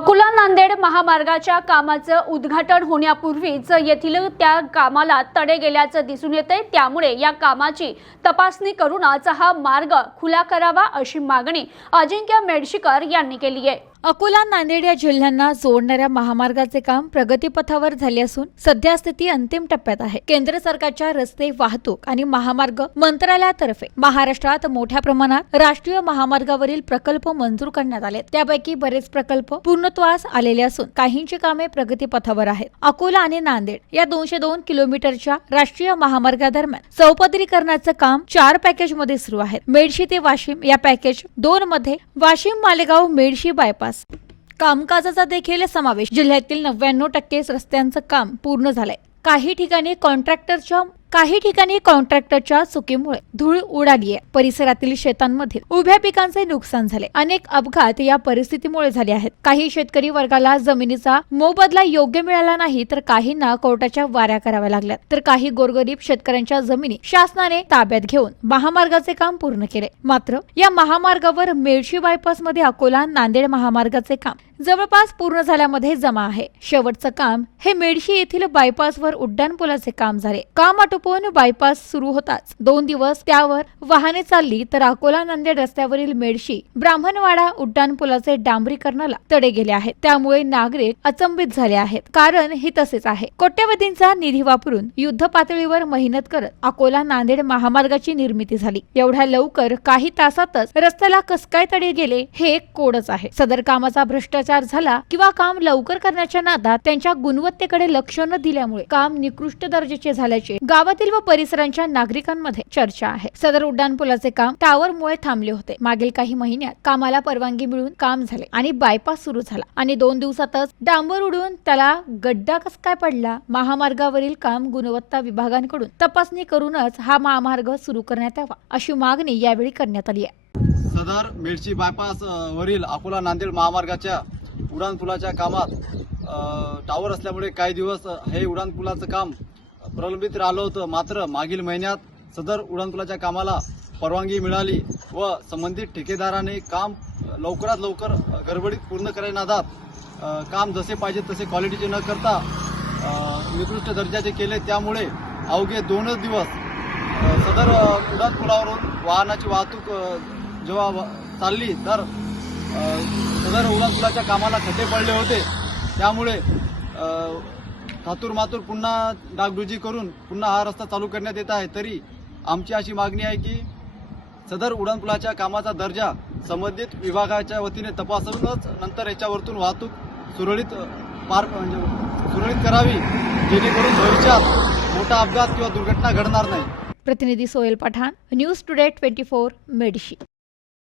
अकोला नांदेड महामार्गाच्या कामाचं उद्घाटन होण्यापूर्वीच येथील त्या कामाला तडे गेल्याचं दिसून येते त्यामुळे या कामाची तपासणी करूनच हा मार्ग खुला करावा अशी मागणी अजिंक्य मेडशीकर यांनी केली आहे. अकोला नांदेड या जिल्ह्यांना जोडणाऱ्या महामार्गाचे काम प्रगतीपथावर झाले असून सध्या स्थिती अंतिम टप्प्यात आहे. केंद्र सरकारच्या रस्ते वाहतूक आणि महामार्ग मंत्रालयातर्फे महाराष्ट्रात मोठ्या प्रमाणात राष्ट्रीय महामार्गावरील प्रकल्प मंजूर करण्यात आले त्यापैकी बरेच प्रकल्प पूर्णत्वास आलेले असून काहींची कामे प्रगतीपथावर आहेत. अकोला आणि नांदेड या दोनशे दोन किलोमीटरच्या राष्ट्रीय महामार्गादरम्यान चौपदरीकरणाचं काम चार पॅकेजमध्ये सुरू आहे मेडशी ते वाशिम या पॅकेज दोन मध्ये वाशिम मालेगाव मेडशी बायपास कामकाजाचा देखील समावेश. जिल्ह्यातील नव्याण्णव टक्के रस्त्यांचं काम पूर्ण झालंय. काही ठिकाणी कॉन्ट्रॅक्टरच्या काही ठिकाणी कॉन्ट्रॅक्टरच्या चुकीमुळे धूळ उडाली आहे परिसरातील शेतांमध्ये उभ्या पिकांचे नुकसान झाले. अनेक अपघात या परिस्थितीमुळे झाले आहेत. काही शेतकरी वर्गाला जमिनीचा मोबदला योग्य मिळाला नाही तर काहींना कोर्टाच्या वाऱ्या कराव्या लागल्यात. तर काही गोरगरीब शेतकऱ्यांच्या जमिनी शासनाने ताब्यात घेऊन महामार्गाचे काम पूर्ण केले. मात्र या महामार्गावर मेळशी बायपासमध्ये अकोला नांदेड महामार्गाचे काम जवळपास पूर्ण झाल्यामध्ये जमा आहे. शेवटचं काम हे मेडशी येथील बायपासवर उड्डाणपुलाचे काम झाले. काम आटोपून बायपास सुरू होताच. दोन दिवस त्यावर वाहने चालली तर अकोला नांदेड रस्त्यावरील मेडशी ब्राह्मणवाडा उड्डाणपुलाचे डांबरीकरणाला तडे गेले आहेत. त्यामुळे नागरिक अचंबित झाले आहेत. कारण हे तसेच आहे. कोट्यवधींचा निधी वापरून युद्ध पातळीवर मेहनत करत अकोला नांदेड महामार्गाची निर्मिती झाली. एवढ्या लवकर काही तासातच रस्त्याला कस काय तडे गेले हे एक कोडच आहे. सदर कामाचा भ्रष्टाचार झाला किंवा काम लवकर करण्याच्या नादात त्यांच्या गुणवत्तेकडे लक्ष न दिल्यामुळे काम निकृष्ट दर्जाचे झाल्याचे गावातील व परिसरांच्या नागरिकांमध्ये चर्चा आहे. सदर उड्डाणपुलाचे काम टावरमुळे थांबले होते. मागील काही महिन्यात कामाला परवानगी मिळून काम झाले आणि बायपास सुरू झाला आणि दोन दिवसातच डांबर उडून त्याला गड्डा कस काय पडला? महामार्गावरील काम गुणवत्ता विभागांकडून तपासणी करूनच हा महामार्ग सुरू करण्यात यावा अशी मागणी यावेळी करण्यात आली आहे. सदर मेडशी बायपास वरील अकोला नांदेड महामार्गाच्या उडान पुलाच्या कामात टावर असल्यामुळे काही दिवस हे उडान पुलाचं काम प्रलंबित राहिलं होतं. मात्र मागील महिन्यात सदर उडान पुलाच्या कामाला परवानगी मिळाली व संबंधित ठेकेदाराने काम लवकरात लवकर गडबडीत पूर्ण करायला काम जसे पाहिजे तसे क्वालिटीचे न करता निकृष्ट दर्जाचे केले. त्यामुळे अवघे दोनच दिवस सदर उड्डाणपुलावरून उडान पुलावरून वाहनाची वाहतूक जेव्हा चालली तर सदर उडान कामाला खड्डे पडले होते. त्यामुळे अ, थातूर मातूर पुन्हा डागडुजी करून पुन्हा हा रस्ता चालू करण्यात येत आहे. तरी आमची अशी मागणी आहे की सदर उडानपुलाच्या कामाचा दर्जा संबंधित विभागाच्या वतीने तपासूनच नंतर याच्यावरतून वाहतूक सुरळीत पार म्हणजे सुरळीत करावी जेणेकरून भविष्यात मोठा अपघात किंवा दुर्घटना घडणार नाही. प्रतिनिधी Sohel Pathan news today twenty four Medshi.